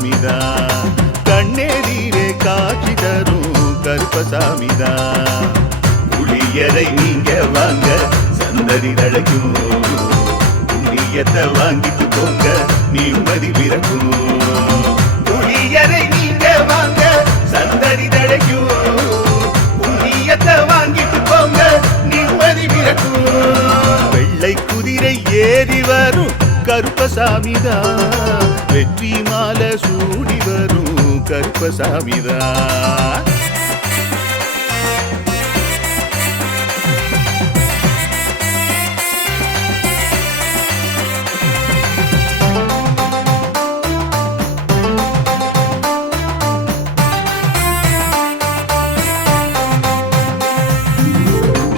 கருப்பசாமிதான். கண்ணெதிரே காட்சி தரும் கருப்பசாமிதான். புளியரை நீங்க வாங்க சந்ததி தழைக்கும், புண்ணியத்தை வாங்கிட்டு போங்க நிம்மதி பிறக்கும். புளியரை நீங்க வாங்க சந்ததி தழைக்கும், புண்ணியத்தை வாங்கிட்டு போங்க நிம்மதி பிறக்கும். வெள்ளை குதிரை ஏறி வரும் கருப்பசாமிதான், வெற்றி மாலை சூடி வரும் கருப்பசாமிதான்.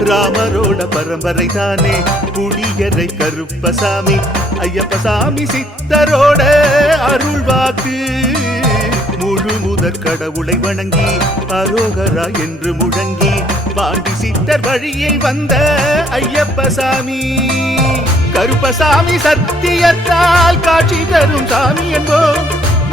ராமரோட பரம்பரை தானே புளியரை கருப்பசாமி. ஐயப்பசாமி சித்தரோட அருள்வாக்கு, முழு முதற் கடவுளை வணங்கி அரோகரா என்று முழங்கி பாண்டி சித்தர் வழியில் வந்த ஐயப்பசாமி. கருப்பசாமி சத்தியத்தால் காட்சி தரும் சாமி என்போம்,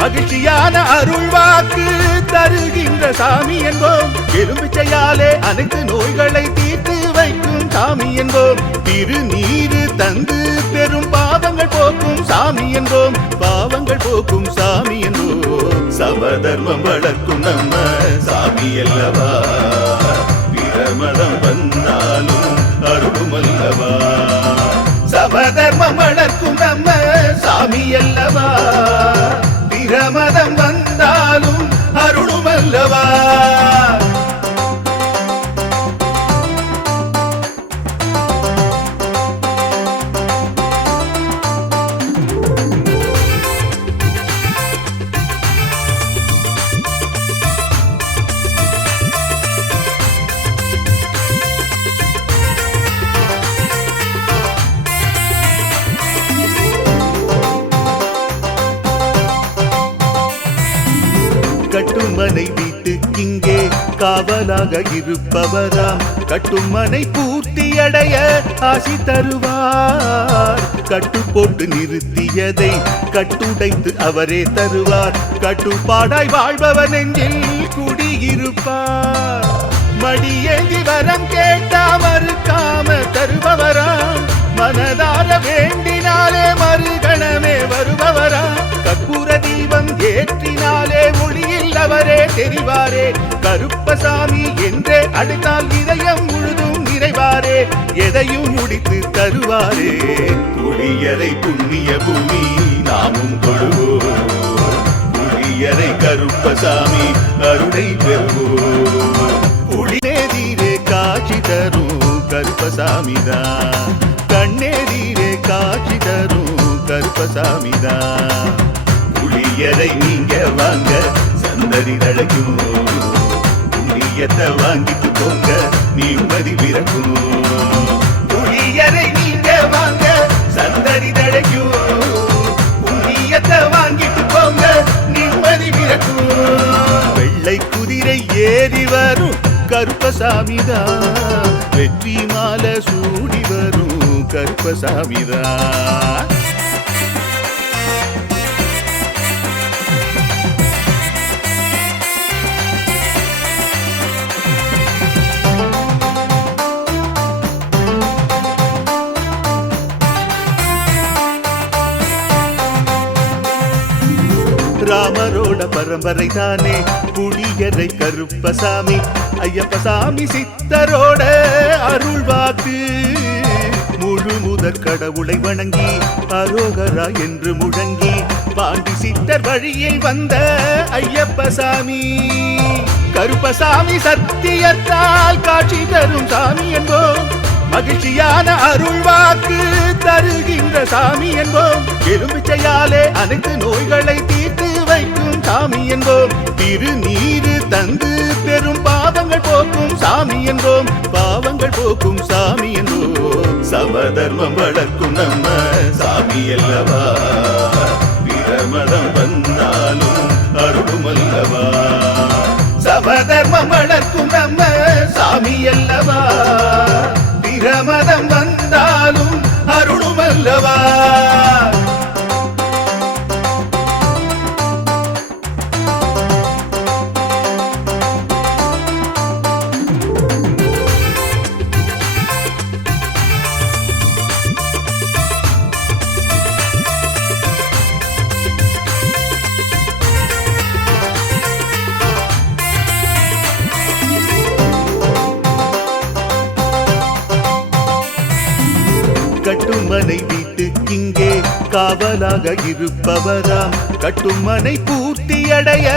மகிழ்ச்சியான அருள்வாக்கு தருகின்ற சாமி என்போம். எலும்பிச்சையாலே அனைத்து நோய்களை தீர்த்து வைக்கும் சாமி என்போம். திருநீரு தந்து பெரும் பாவங்கள் போக்கும் சாமி என்போம், பாவங்கள் போக்கும் சாமி என்போம். சமதர்மம் வளர்க்கும் நம்ம சாமி அல்லவா, பிரமதம் வந்தாலும் அருளும் அல்லவா. சமதர்மம் வளர்க்கும் நம்ம சாமி அல்லவா, பிரமதம் வந்தாலும் அருளும் அல்லவா. கட்டுமனை வீட்டுக்கிங்கே காவலாக இருப்பவராம், கட்டுமனை பூர்த்தியடைய ஆசி தருவார். கட்டு போட்டு நிறுத்தியதை கட்டுடைத்து அவரே தருவார். கட்டுப்பாடாய் வாழ்பவன் நெஞ்சில் குடியிருப்பார். மடியேந்தி வரம் கேட்டா மறுக்காம தருபவராம், மனதார வேண்டினாலே மறுகணமே வருபவராம். கற்பூர தீபம் ஏற்றினாலே ஒளியில் அவரே தெரிவாரே. கருப்பசாமி என்றே அழைத்தால் இதயம் முழுதும் நிறைவாரே, எதையும் முடித்து தருவாரே. புளியரை புண்ணிய பூமி நாமும் கொள்வோம், புளியரை கருப்பசாமி அருளை பெறுவோம். புளியேதிரே காட்சி தரும் கருப்பசாமிதான், கண்ணேதிரே காட்சி தரும் கருப்பசாமிதான். புளியரை நீங்க வாங்க சந்ததி தழைக்கும், புண்ணியத்தை வாங்கிட்டு போங்க நிம்மதி பிறக்கும். புளியரை நீங்க வாங்க சந்ததி தழைக்கும், புண்ணியத்தை வாங்கிட்டு போங்க நிம்மதி பிறக்கும். வெள்ளை குதிரை ஏறி வரும் கருப்பசாமிதான், வெற்றி மாலை சூடி வரும் கருப்பசாமிதான். ராமரோட பரம்பரை தானே புளியரை கருப்பசாமி. ஐயப்பசாமி சித்தரோட அருள்வாக்கு, முழு முதற் கடவுளை வணங்கி அரோகரா என்று முழங்கி பாண்டி சித்தர் வழியில் வந்த ஐயப்பசாமி. கருப்பசாமி சத்தியத்தால் காட்சி தரும் சாமி என்போம், மகிழ்ச்சியான அருள்வாக்கு தருகின்ற சாமி என்போம். எலும்பிச்சையாலே அனைத்து நோய்களை தீர்த்து வைக்கும் சாமி என்போம். திருநீரு தந்து பெரும் பாவங்கள் போக்கும் சாமி என்போம், பாவங்கள் போக்கும் சாமி என்போம். சமதர்மம் வளர்க்கும் நம்ம சாமி அல்லவா, பிரமதம் வந்தாலும் அருளும் அல்லவா. சமதர்மம் வளர்க்கும் நம்ம சாமி அல்லவா, பிரமதம் வந்தாலும் அருளும் அல்லவா. கட்டுமனை வீட்டுக்கிங்கே காவலாக இருப்பவராம் கட்டுமனை பூர்த்தியடைய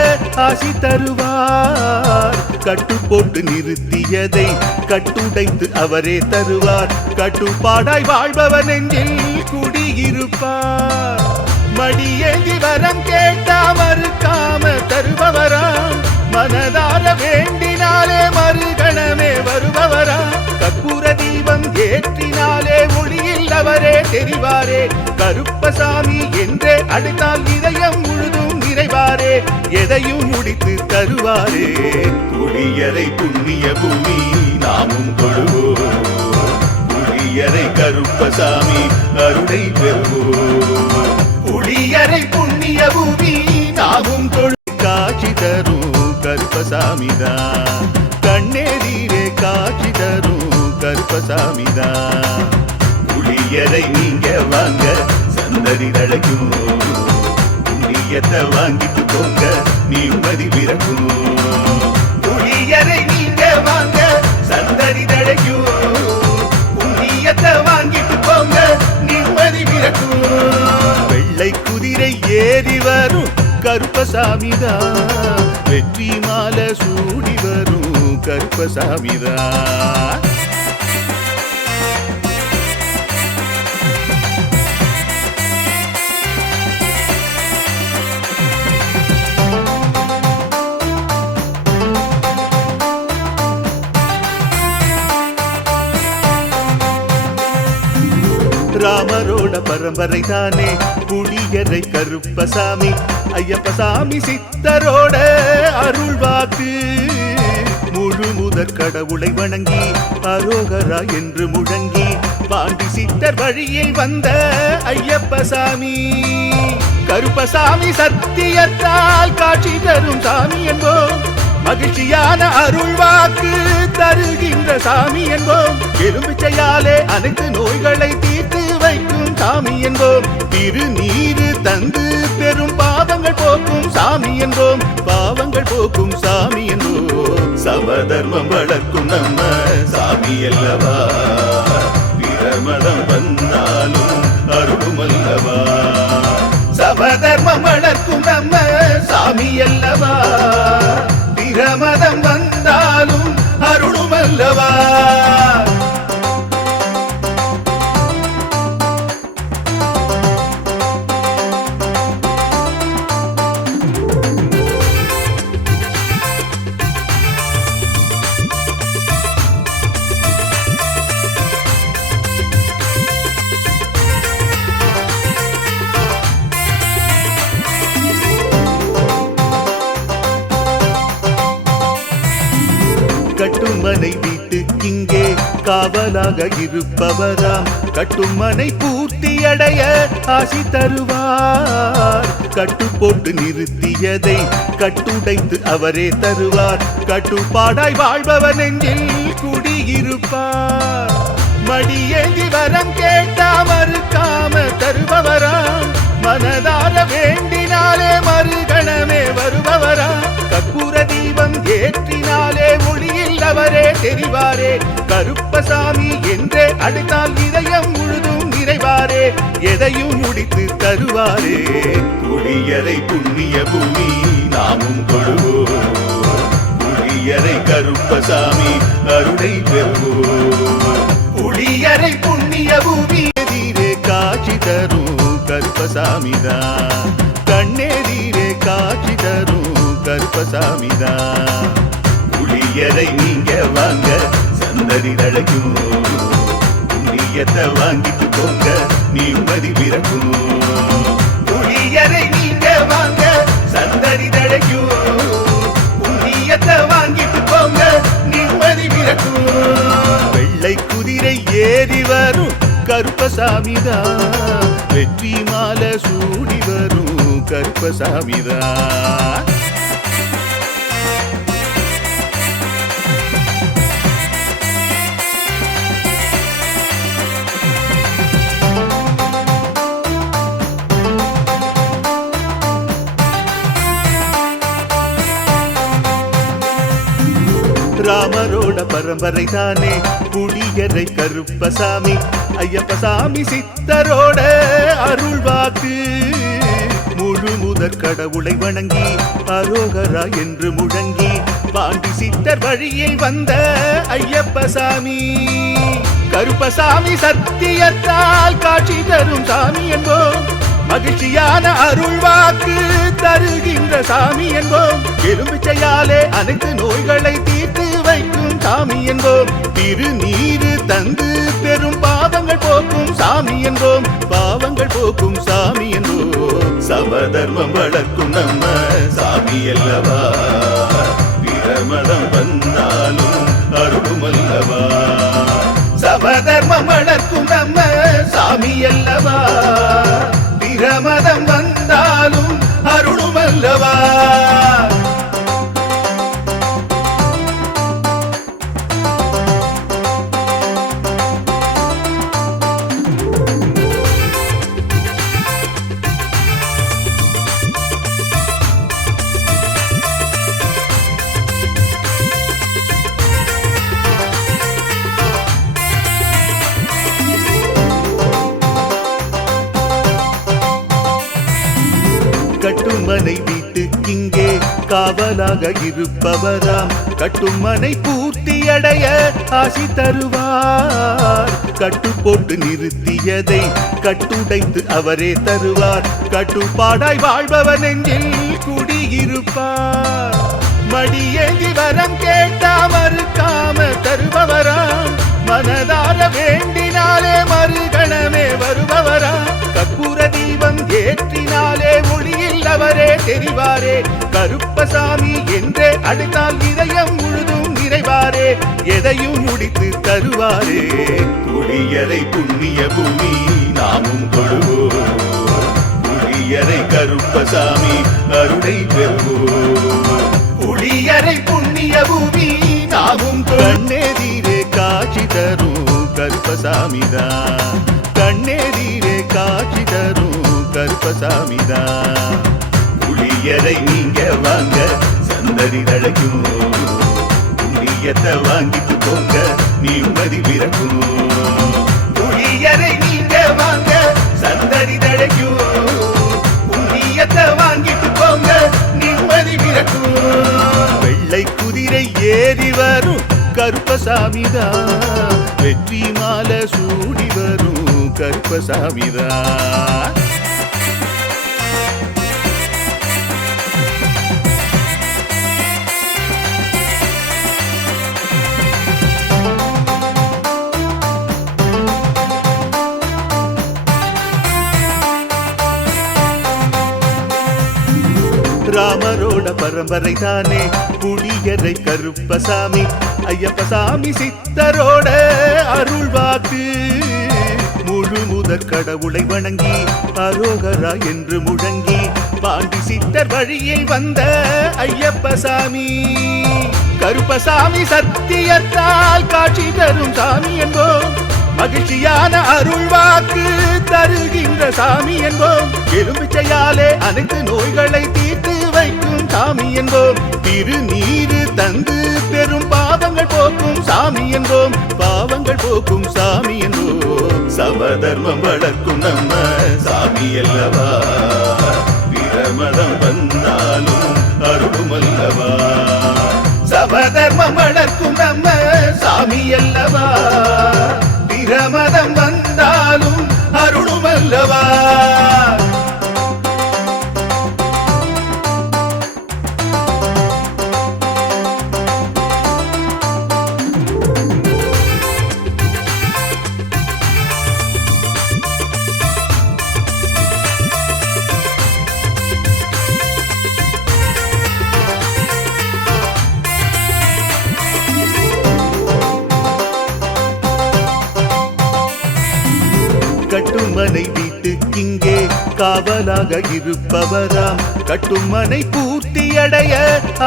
ஆசி தருவார் கட்டு போட்டு நிறுத்தியதை கட்டுடைத்து அவரே தருவார் கட்டுப்பாடாய் வாழ்பவர் நெஞ்சில் குடியிருப்பார் மடியேந்தி வரம் கேட்டா மறுக்காம தருபவராம் மனதார வேண்டினாலே மறுகணமே வருபவராம் கற்பூர தீபம் ஏற்றினாலே ஒளியில் அவரே தெரிவாரே கருப்பசாமி என்றே அழைத்தால் இதயம் முழுதும் நிறைவாரே எதையும் முடித்து தருவாரே புளியரை புண்ணிய பூமி நாமும் தொழுவோம் புளியரை கருப்பசாமி அருளை பெறுவோம் புளியரை புண்ணிய பூமி நாமும் தொழு காட்சி தரும் கருப்பசாமிதான் கண்ணேரீரே காட்சி தரும் கருப்பசாமிதான் புளியரை நீங்க வாங்க சந்ததி தழைக்கும் புண்ணியத்தை வாங்கிட்டு போங்க நிம்மதி பிறக்கும் புளியரை நீங்க வாங்க சந்ததி தழைக்கும் புண்ணியத்தை வாங்கிட்டு போங்க நிம்மதி பிறக்கும் வெள்ளை குதிரை ஏறி வரும் கருப்பசாமிதான் வெற்றி மாலை சூடி வரும் கருப்பசாமிதான் ராமரோட பரம்பரை தானே புளியரை கருப்பசாமி ஐயப்பசாமி சித்தரோட அருள்வாக்கு முழு முதற் கடவுளை வணங்கி அரோகரா என்று முழங்கி பாண்டி சித்தர் வழியில் வந்த ஐயப்பசாமி கருப்பசாமி சத்தியத்தால் காட்சி தரும் சாமி என்போம் மகிழ்ச்சியான அருள்வாக்கு தருகின்ற சாமி என்போம் எலும்பிச்சையாலே அனைத்து நோய்களை தீர்த்து வைக்கும் சாமி என்போம் திருநீரு தந்து பெரும் பாவங்கள் போக்கும் சாமி என்போம் பாவங்கள் போக்கும் சாமி என்போம் சமதர்மம் வளர்க்கும் நம்ம சாமி அல்லவா பிரமதம் வந்தாலும் அருளும் அல்லவா சமதர்மம் வளர்க்கும் நம்ம சாமி அல்லவா பிரமதம் வந்தாலும் அருளும் அல்லவா கட்டுமனை வீட்டுக்கிங்கே காவலாக இருப்பவராம் கட்டுமனை பூர்த்தியடைய ஆசி தருவார் கட்டு போட்டு நிறுத்தியதை கட்டுடைத்து அவரே தருவார் கட்டுப்பாடாய் வாழ்பவர் நெஞ்சில் குடியிருப்பார் மடியேந்தி வரம் கேட்டா மறுக்காம தருபவராம் மனதார வேண்டினாலே மறுகணமே வருபவராம் கற்பூர தீபம் ஏற்றினாலே ஒளியில் அவரே தெரிவாரே கருப்பசாமி என்றே அழைத்தால் இதயம் முழுதும் நிறைவாரே எதையும் முடித்து தருவாரே புளியரை புண்ணிய பூமி நாமும் தொழுவோம் புளியரை கருப்பசாமி அருளை பெறுவோம் புளியரை புண்ணிய பூமி எதிரே காட்சி தரும் கருப்பசாமிதான் கண்ணேரீரே காட்சி தரும் கருப்பசாமிதான் புளியரை நீங்க வாங்க சந்ததி தழைக்கும் புண்ணியத்தை வாங்கிட்டு போங்க நிம்மதி பிறக்கும் புளியரை நீங்க வாங்க சந்ததி தழைக்கும் புண்ணியத்தை வாங்கிட்டு போங்க நிம்மதி பிறக்கும் வெள்ளை குதிரை ஏறி வரும் கருப்பசாமிதான் வெற்றி மாலை சூடி வரும் கருப்பசாமிதான் ராமரோட ராமரோட பரம்பரை தானே புளியரை கருப்பசாமி ஐயப்பசாமி சித்தரோட அருள்வாக்கு முழு முதற் கடவுளை வணங்கி அரோகரா என்று முழங்கி பாண்டி சித்தர் வழியில் வந்த ஐயப்பசாமி கருப்பசாமி சத்தியத்தால் காட்சி தரும் சாமி என்போம் மகிழ்ச்சியான அருள்வாக்கு தருகின்ற சாமி என்போம் எலும்பிச்சையாலே அனைத்து நோய்களை தீர்த்து வைக்கும் சாமி என்போம் திருநீரு தந்து பெரும் பாவங்கள் போக்கும் சாமி என்போம் பாவங்கள் போக்கும் சாமி என்போம் சமதர்மம் வளர்க்கும் நம்ம சாமி அல்லவா பிரமதம் வந்தாலும் அருளும் அல்லவா சமதர்மம் வளர்க்கும் நம்ம சாமி அல்லவா பிரமதம் வந்தாலும் அருளும் அல்லவா கட்டுமனை வீட்டுக்கிங்கே காவலாக இருப்பவராம் கட்டுமனை பூர்த்தி அடைய ஆசி தருவார் கட்டு போட்டு நிறுத்தியதை கட்டுடைத்து அவரே தருவார் கட்டுப்பாடாய் வாழ்பவர் நெஞ்சில் குடியிருப்பார் மடியேந்தி வரம் கேட்டா மறுக்காம தருபவராம் மனதார வேண்டினாலே மறுகணமே வருபவராம் கற்பூர தீபம் ஏற்றினாலே ஒளியில் அவரே தெரிவாரே கருப்பசாமி என்றே அழைத்தால் இதயம் முழுதும் நிறைவாரே எதையும் முடித்து தருவாரே புளியரை புண்ணிய பூமி நாமும் கொள்வோம் புளியரை கருப்பசாமி அருளை பெறுவோம் புளியரை புண்ணிய பூமி நாமும் கண்ணெதிரே காட்சி தரும் கருப்பசாமிதான் கண்ணெதிரே காட்சி தரும் கருப்பசாமிதான் புளியரை நீங்க வாங்க சந்ததி தழைக்கும் புண்ணியத்தை வாங்கிட்டு போங்க நிம்மதி பிறக்கும் புளியரை நீங்க வாங்க சந்ததி தழைக்கும் புண்ணியத்தை வாங்கிட்டு போங்க நிம்மதி பிறக்கும் வெள்ளை குதிரை ஏறி வரும் கருப்பசாமிதான் வெற்றி மாலை சூடி வரும் கருப்பசாமிதான் ராமரோட பரம்பரை தானே புளியரை கருப்பசாமி ஐயப்பசாமி சித்தரோட அருள்வாக்கு முழு முதற் கடவுளை வணங்கி அரோகரா என்று முழங்கி பாண்டி சித்தர் வழியில் வந்த ஐயப்பசாமி கருப்பசாமி சத்தியத்தால் காட்சி தரும் சாமி என்போம் மகிழ்ச்சியான அருள்வாக்கு தருகின்ற சாமி என்போம் எலும்பிச்சையாலே அனைத்து நோய்களை தீர்த்து வைக்கும் சாமி என்போம் திருநீரு தந்து பெரும் பாவங்கள் போக்கும் சாமி என்போம் பாவங்கள் போக்கும் சாமி என்போம் சமதர்மம் வளர்க்கும் நம்ம சாமி அல்லவா பிரமதம் வந்தாலும் அருளும் அல்லவா சமதர்மம் வளர்க்கும் நம்ம சாமி அல்லவா பிரமதம் வந்தாலும் அருளும் அல்லவா கட்டுமனை வீட்டுக்கிங்கே காவலாக இருப்பவராம் கட்டுமனை பூர்த்தி அடைய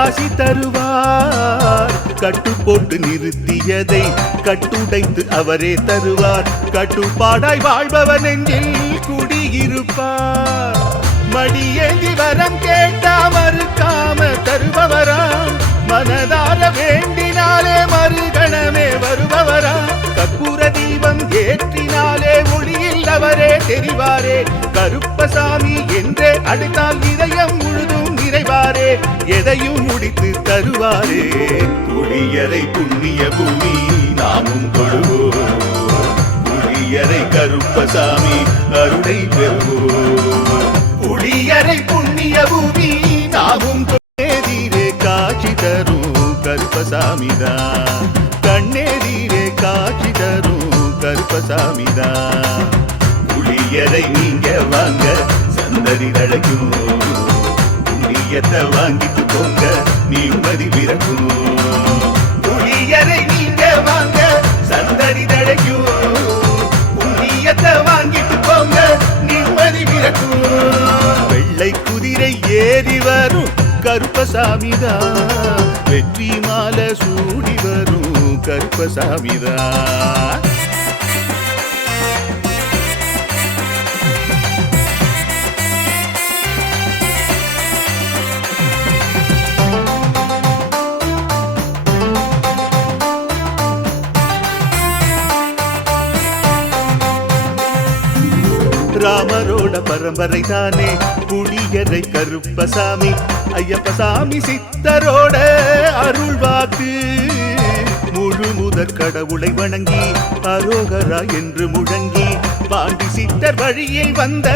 ஆசி தருவார் கட்டு போட்டு நிறுத்தியதை கட்டுடைத்து அவரே தருவார் கட்டுப்பாடாய் வாழ்பவர் நெஞ்சில் குடியிருப்பார் மடியேந்தி வரம் கேட்டா மறுக்காம தருபவராம் மனதார வேண்டினாலே மறுக ஏற்றினாலே ஒளியில் அவரே தெரிவாரே. கருப்பசாமி என்றே அழைத்தால் இதயம் முழுதும் நிறைவாரே, எதையும் முடித்து தருவாரே. புளியரை புண்ணிய பூமி நாமும் தொழுவோம், புளியரை கருப்பசாமி அருளை பெறுவோம். புளியரை புண்ணிய பூமி நாமும் கண்ணேதிரே காட்சி தரும் கருப்பசாமிதான், கண்ணேதிரே காட்சி தரும் கருப்பசாமிதான். புளியரை நீங்க வாங்க சந்ததி தழைக்கும், புண்ணியத்தை வாங்கிட்டு போங்க நிம்மதி பிறக்கும். புளியரை நீங்க வாங்க சந்ததி தழைக்கும், புண்ணியத்தை வாங்கிட்டு போங்க நிம்மதி பிறக்கும். வெள்ளை குதிரை ஏறி வரும் கருப்பசாமிதான், வெற்றி மாலை சூடி வரும் கருப்பசாமிதான். ராமரோட பரம்பரை தானே புளியரை கருப்பசாமி, ஐயப்பசாமி சித்தரோட அருள்வாக்கு. முழு முதற் கடவுளை வணங்கி அரோகரா என்று முழங்கி பாண்டி சித்தர் வழியில் வந்த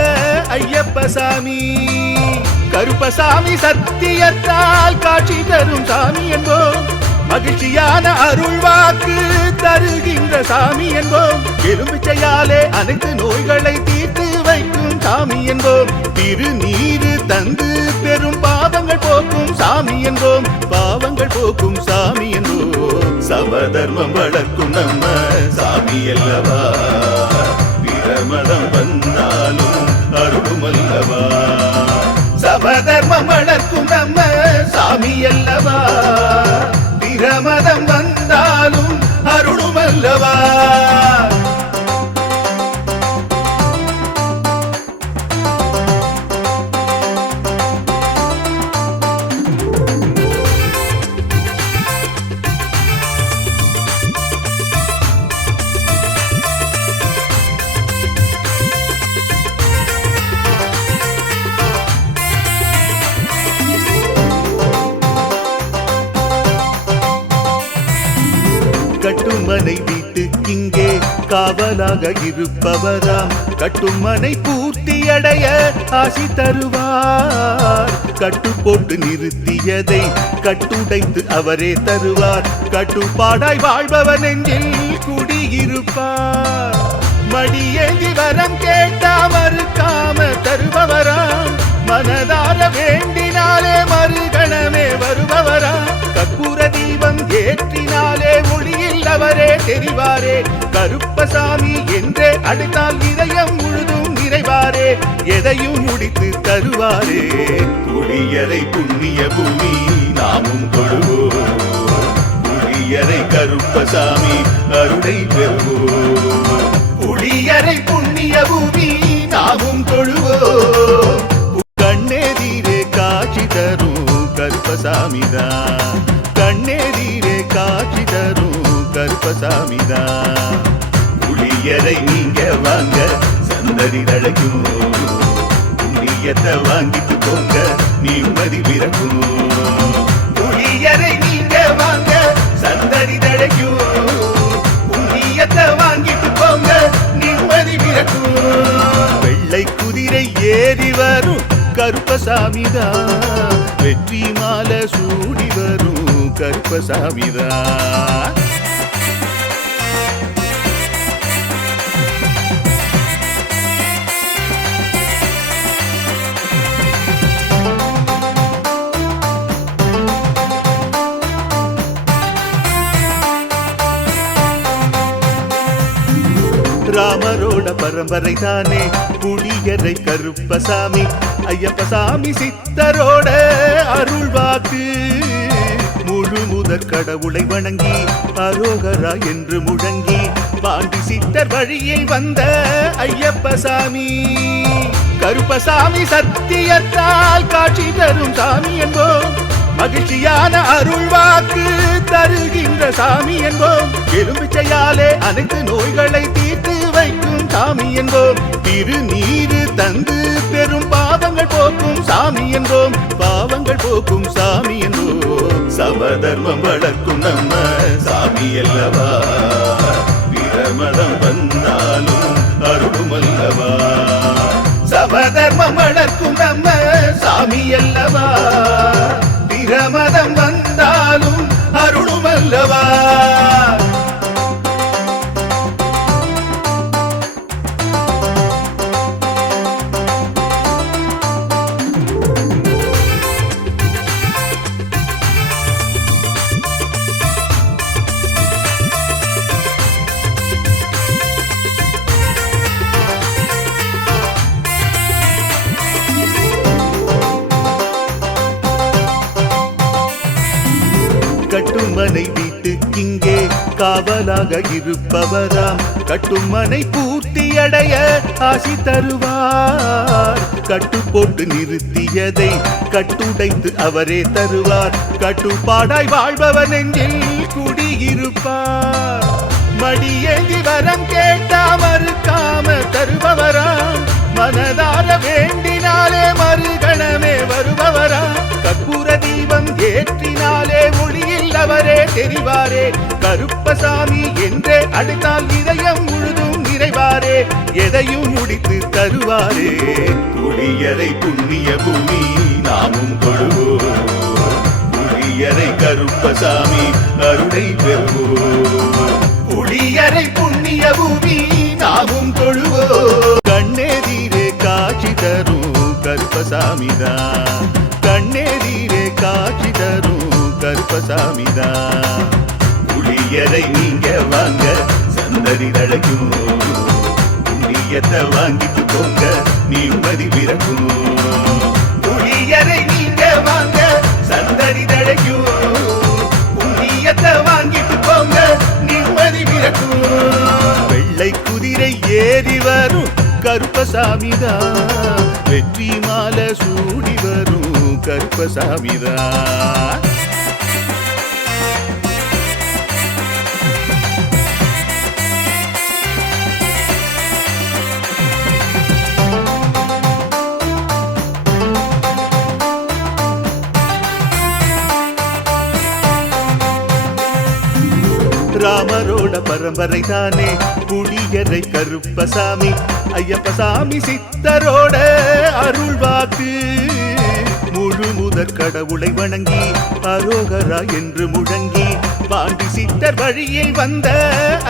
ஐயப்பசாமி. கருப்பசாமி சத்தியத்தால் காட்சி தரும் சாமி என்போம், மகிழ்ச்சியான அருள்வாக்கு தருகின்ற சாமி என்போம். எலும்பிச்சையாலே அனைத்து நோய்களை தீர்த்து வைக்கும் சாமி என்போம். திருநீரு தந்து பெரும் பாவங்கள் போக்கும் சாமி என்போம், பாவங்கள் போக்கும் சாமி என்போம். சமதர்மம் வளர்க்கும் நம்ம சாமி அல்லவா, பிரமதம் வந்தாலும் அருளும் அல்லவா. சமதர்மம் வளர்க்கும் நம்ம சாமி அல்லவா, பிரமதம் வந்தாலும் அருளும் அல்லவா. கட்டுமனை வீட்டுக்கிங்கே காவலாக இருப்பவராம், கட்டுமனை பூர்த்தியடைய ஆசி தருவார். கட்டு போட்டு நிறுத்தியதை கட்டுடைத்து அவரே தருவார், கட்டுப்பாடாய் வாழ்பவன் நெஞ்சில் குடியிருப்பார். மடியேந்தி வரம் கேட்டா மறுக்காம தருபவராம், மனதார வேண்டினாலே மறுகணமே வருபவரா. கற்பூர தீபம் ஏற்றினாலே ஒளியில் அவரே தெரிவாரே, கருப்பசாமி என்றே அழைத்தால் இதயம் முழுதும் நிறைவாரே, எதையும் முடித்து தருவாரே. புளியரை புண்ணிய பூமி நாமும் தொழுவோம், புளியரை கருப்பசாமி அருளை பெறுவோம். புளியரை புண்ணிய பூமி நாமும் தொழுவோம், கண்ணேதிரே காட்சி தரும் கருப்பசாமிதான், கண்ணேதிரே காட்சி தரும் கருப்பசாமிதான். புளியரை நீங்க வாங்க சந்ததி தழைக்கும், புண்ணியத்தை வாங்கிட்டு போங்க நிம்மதி பிறக்கும். புளியரை நீங்க வாங்க சந்ததி தழைக்கும், புண்ணியத்தை வாங்கிட்டு போங்க நிம்மதி பிறக்கும். வெள்ளை குதிரை ஏறி வரும் கருப்பசாமிதான், வெற்றி மாலை சூடி வரும் கருப்பசாமிதான். ராமரோட பரம்பரை தானே புளியரை கருப்பசாமி, ஐயப்பசாமி சித்தரோட அருள்வாக்கு. முழு முதற் கடவுளை வணங்கி அரோகரா என்று முழங்கி பாண்டி சித்தர் வழியில் வந்த ஐயப்பசாமி. கருப்பசாமி சத்தியத்தால் காட்சி தரும் சாமி என்போம், மகிழ்ச்சியான அருள்வாக்கு தருகின்ற சாமி என்போம். எலும்பிச்சையாலே அனைத்து நோய்களை தீர்த்து சாமி என்போம். திருநீரு தந்து பெரும் பாவங்கள் போக்கும் சாமி என்போம். பாவங்கள் போக்கும் சாமி என்போம். சமதர்மம் வளர்க்கும் நம்ம சாமி அல்லவா. பிரமதம் வந்தாலும் அருளும் அல்லவா. சமதர்மம் வளர்க்கும் நம்ம சாமி அல்லவா. பிரமதம் வந்தாலும் அருளும் அல்லவா. கட்டுமனை வீட்டுக்கிங்கே காவலாக இருப்பவராம். கட்டுமனை பூர்த்தியடைய ஆசி தருவார். கட்டு போட்டு நிறுத்தியதை கட்டுடைத்து அவரே தருவார். கட்டுப்பாடாய் வாழ்பவர் நெஞ்சில் குடியிருப்பார். மடியேந்தி வரம் கேட்டா மறுக்காம தருபவராம். மனதார வேண்டினாலே மறுகணமே வருபவரா. கற்பூர தீபம் ஏற்றினாலே ஒளியில் அவரே தெரிவாரே. கருப்பசாமி என்றே அழைத்தால் இதயம் முழுதும் நிறைவாரே. எதையும் முடித்து தருவாரே. புளியரை புண்ணிய பூமி நாமும் கொள்வோம். புளியரை கருப்பசாமி அருளை பெறுவோம். புளியரை புண்ணிய பூமி நாமும் தொழுவோம். கண்ணெதிரே காட்சி தரும் கருப்பசாமிதான். கண்ணெதிரே காட்சி தரும் கருப்பசாமிதான். புளியரை நீங்க வாங்க சந்தடி தழைக்கும். புண்ணியத்தை வாங்கிட்டு போங்க நிம்மதி பிறக்கும். புளியரை நீங்க வாங்க சந்தடி தழைக்கும். புண்ணியத்தை வாங்கிட்டு போங்க நிம்மதி பிறக்கும். வெள்ளை குதிரை ஏறி வரும் கருப்பசாமிதான். வெற்றி மாலை சூடி வரும் கருப்பசாமிதான். ராமரோட பரம்பரை தானே புளியரை கருப்பசாமி. ஐயப்பசாமி சித்தரோட அருள்வாக்கு. முழு முதற் கடவுளை வணங்கி அரோகரா என்று முழங்கி பாண்டி சித்தர் வழியில் வந்த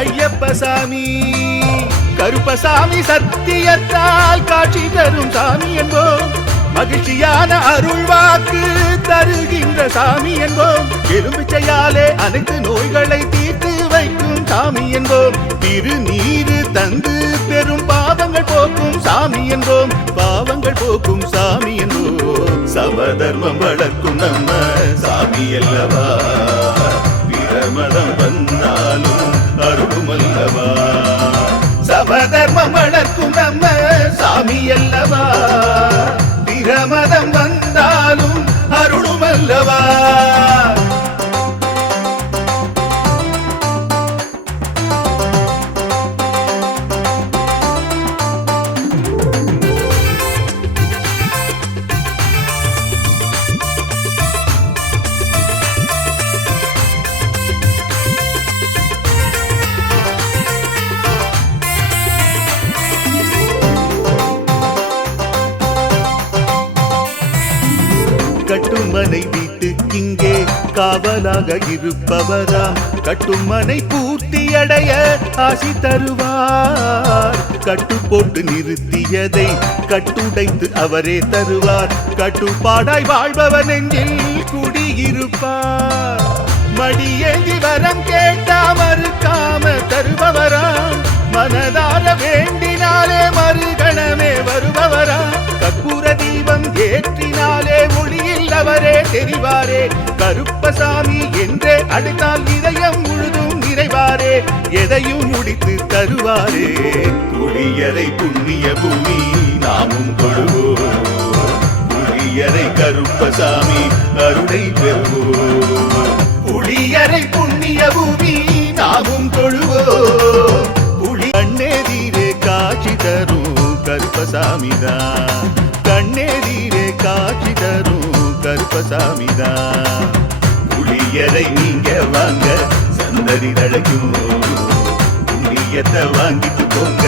ஐயப்பசாமி. கருப்பசாமி சத்தியத்தால் காட்சி தரும் சாமி என்போம். மகிழ்ச்சியான அருள்வாக்கு தருகின்ற சாமி என்போம். எலும்பிச்சையாலே அனைத்து நோய்களை தீர்த்து வைக்கும் சாமி என்போம். திருநீரு தந்து பெரும் பாவங்கள் போக்கும் சாமி என்போம். பாவங்கள் போக்கும் சாமி என்போம். சமதர்மம் வளர்க்கும் நம்ம சாமி அல்லவா. பிரமதம் வந்தாலும் அருளும் அல்லவா. சமதர்மம் வளர்க்கும் நம்ம சாமி அல்லவா. பிரமதம் வந்தாலும் அருளும் அல்லவா. கட்டுமனை வீட்டுக்கிங்கே காவலாக இருப்பவராம். கட்டுமனை பூர்த்தியடைய ஆசி தருவார். கட்டு போட்டு நிறுத்தியதை கட்டுடைத்து அவரே தருவார். கட்டுப்பாடாய் வாழ்பவர் நெஞ்சில் குடியிருப்பார். மடியேந்தி வரம் கேட்டா மறுக்காம தருபவராம். மனதார வேண்டினாலே மறுகணமே வருபவரா. கற்பூர தீபம் ஏற்றினாலே ஒளியில் அவரே தெரிவாரே. கருப்பசாமி என்றே அழைத்தால் இதயம் முழுதும் நிறைவாரே. எதையும் முடித்து தருவாரே. புளியரை புண்ணிய பூமி நாமும் கொள்வோம். புளியரை கருப்பசாமி அருளை பெறுவோம். புளியரை புண்ணிய பூமி நாமும் தொழுவோம். புலி கண்ணெதிரே காட்சி கருப்பசாமிதான். கண்ணெதிரே காட்சி தரும் கருப்பசாமிதான். புளியரை நீங்க வாங்க சந்ததி தழைக்கும், புண்ணியத்தை வாங்கிட்டு போங்க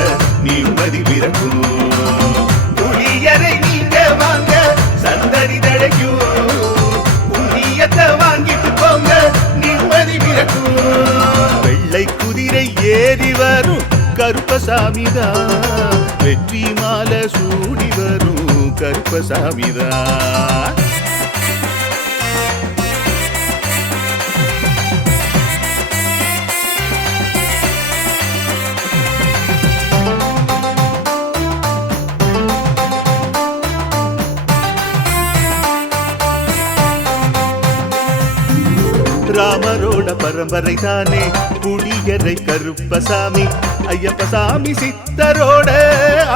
நிம்மதி பிறக்கும். புளியரை நீங்க வாங்க சந்ததி தழைக்கும், புண்ணியத்தை வாங்கிட்டு போங்க நிம்மதி பிறக்கும். வெள்ளை குதிரை ஏறி வரும் கருப்பசாமிதான், வெற்றி மாலை சூடி வரும் கருப்பசாமிதான். ராமரோட பரம்பரை தானே புளியரை கருப்பசாமி. ஐயப்பசாமி சித்தரோட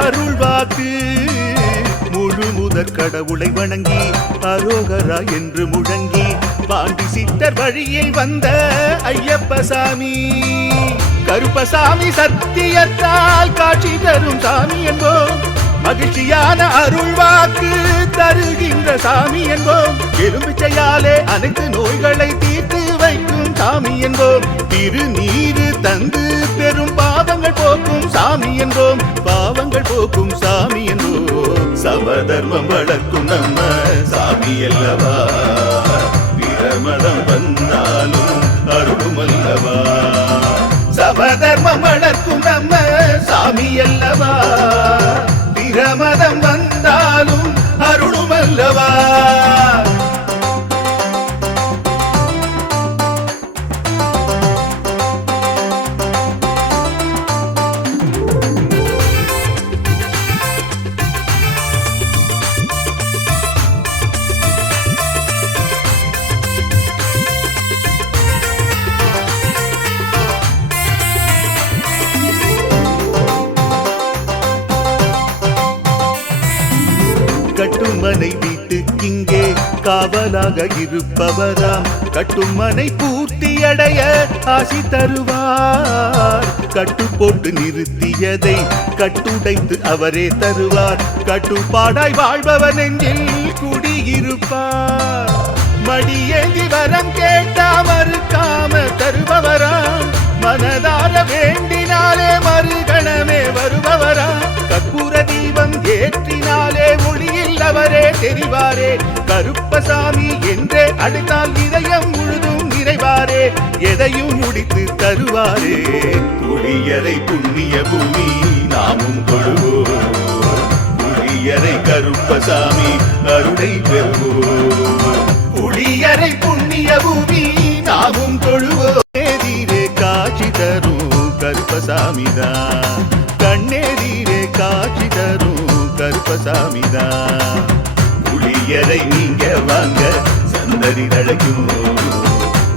அருள்வாக்கு, முழு முதற் கடவுளை வணங்கி அரோகரா என்று முழங்கி பாண்டி சித்தர் வழியில் வந்த ஐயப்பசாமி. கருப்பசாமி சத்தியத்தால் காட்சி தரும் சாமி என்போம், மகிழ்ச்சியான அருள்வாக்கு தருகின்ற சாமி என்போம். எலும்பிச்சையாலே அனைத்து நோய்களை தீர்த்து வைக்கும் சாமி என்போம். திருநீரு தந்து பெரும் பாவங்கள் போக்கும் சாமி என்போம், பாவங்கள் போக்கும் சாமி என்போம். சமதர்மம் வளர்க்கும் நம்ம சாமி அல்லவா, பிரமதம் வந்தாலும் அருளும் அல்லவா. சமதர்மம் வளர்க்கும் நம்ம சாமி அல்லவா, பிரமதம் வந்தாலும் அருளும் அல்லவா. கட்டுமனை வீட்டுக்கிங்கே காவலாக இருப்பவராம், கட்டுமனை பூர்த்தியடைய ஆசி தருவார். கட்டு போட்டு நிறுத்தியதை கட்டுடைத்து அவரே தருவார், கட்டுப்பாடாய் வாழ்பவர் நெஞ்சில் குடியிருப்பார். மடியேந்தி வரம் கேட்டா மறுக்காம தருபவராம், மனதார வேண்டினாலே மறுகணமே வருபவரா. கற்பூர தீபம் ஏற்றினாலே ஒளியில் அவரே தெரிவாரே, கருப்பசாமி என்றே அழைத்தால் இதயம் முழுதும் நிறைவாரே, எதையும் முடித்து தருவாரே. புளியரை புண்ணிய பூமி நாமும் கொள்வோம், புளியரை கருப்பசாமி அருளை பெறுவோம். புளியரை புண்ணிய பூமி நாமும் கொள்வோம். எதிரே காட்சி தரும் கருப்பசாமிதான், கண்ணெதிரே காட்சி தரும் கருப்பசாமிதான். புளியரை நீங்க வாங்க சந்ததி தழைக்கும்,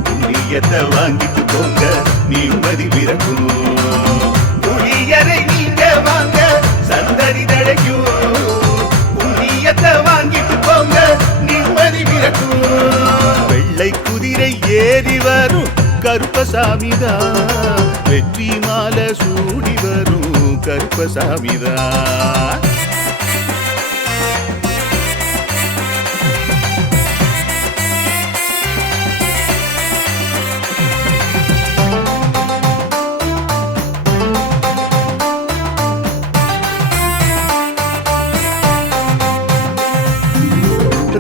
புண்ணியத்தை வாங்கிட்டு போங்க நிம்மதி பிறக்கும். புளியரை நீங்க வாங்க சந்ததி தழைக்கும், புண்ணியத்தை வாங்கிட்டு போங்க நிம்மதி பிறக்கும். வெள்ளை குதிரை ஏறி வரும் கருப்பசாமிதான், வெற்றி மாலை சூடி வரும் கருப்பசாமிதான்.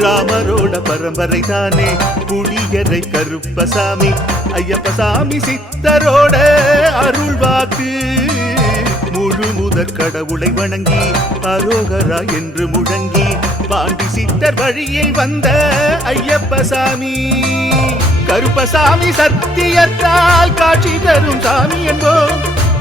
ராமரோட பரம்பரை தானே புளியரை கருப்பசாமி. ஐயப்பசாமி சித்தரோட அருள்வாக்கு, முழு முதற் கடவுளை வணங்கி அரோகரா என்று முழங்கி பாண்டி சித்தர் வழியில் வந்த ஐயப்பசாமி. கருப்பசாமி சத்தியத்தால் காட்சி தரும் சாமி என்போம்,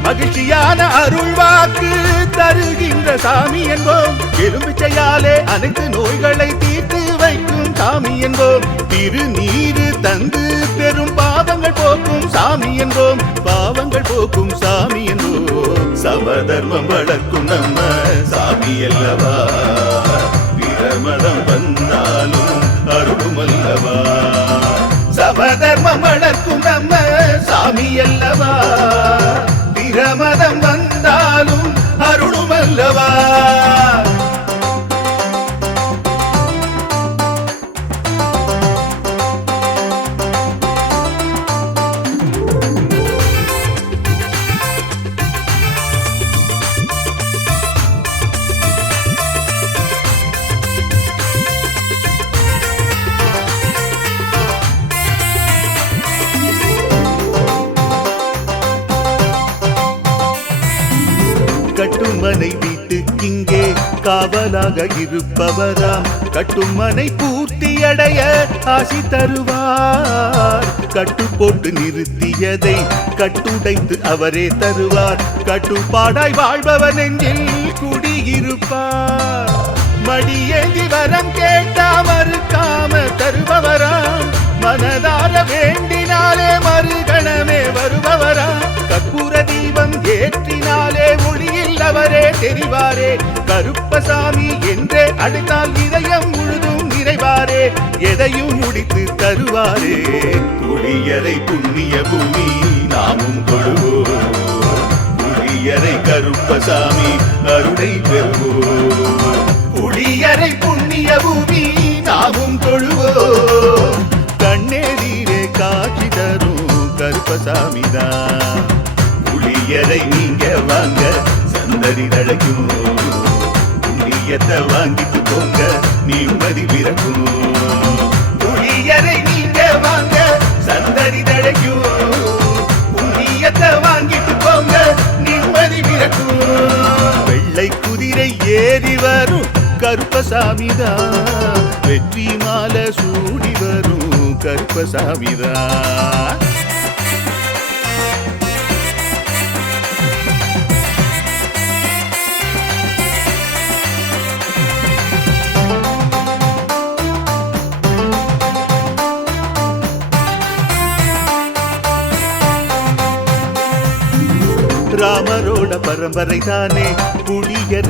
மகிழ்ச்சியான அருள்வாக்கு தருகின்ற சாமி என்போம். எலும்பிச்சையாலே அனைத்து நோய்களை தீர்த்து வைக்கும் சாமி என்போம். திருநீரு தந்து பெரும் பாவங்கள் போக்கும் சாமி என்போம், பாவங்கள் போக்கும் சாமி என்போம். சமதர்மம் வளர்க்கும் நம்ம சாமி அல்லவா, பிரமதம் வந்தாலும் அருளும் அல்லவா. சமதர்மம் வளர்க்கும் நம்ம சாமி அல்லவா, பிரமதம் வந்தாலும் அருளுமல்லவா. கட்டுமனை வீட்டுக்கிங்கே காவலாக இருப்பவராம், கட்டுமனை பூர்த்தியடைய ஆசி தருவார். கட்டு போட்டு நிறுத்தியதை கட்டுடைத்து அவரே தருவார். கட்டுப்பாடாய் வாழ்பவர் நெஞ்சில் குடியிருப்பார். மடியேந்தி வரம் கேட்டா மறுக்காம தருபவராம், மனதார வேண்டினாலே மறுகணமே வருபவராம். கற்பூர தீபம் ஏற்றினாலே ஒளியில் அவரே தெரிவாரே. கருப்பசாமி என்றே அழைத்தால் இதயம் முழுதும் நிறைவாரே. எதையும் முடித்து தருவாரே. புளியரை புண்ணிய பூமி நாமும் தொழுவோம். புளியரை கருப்பசாமி அருளை பெறுவோம். புளியரை புண்ணிய பூமி நாமும் தொழுவோம். கண்ணேரீரே காட்சி தரும் கருப்பசாமிதான். புளியரை நீங்க வாங்க சந்ததி தழைக்கும். புண்ணியத்தை வாங்கிட்டு போங்க நிம்மதி பிறக்கும். புளியரை நீங்க வாங்க சந்ததி தழைக்கும். புண்ணியத்தை வாங்கிட்டு போங்க நிம்மதி பிறக்கும். வெள்ளை குதிரை ஏறி வரும் கருப்பசாமிதான். வெற்றி மாலை சூடி வரும் கருப்பசாமிதான். ராமரோட பரம்பரை தானே புளியர்.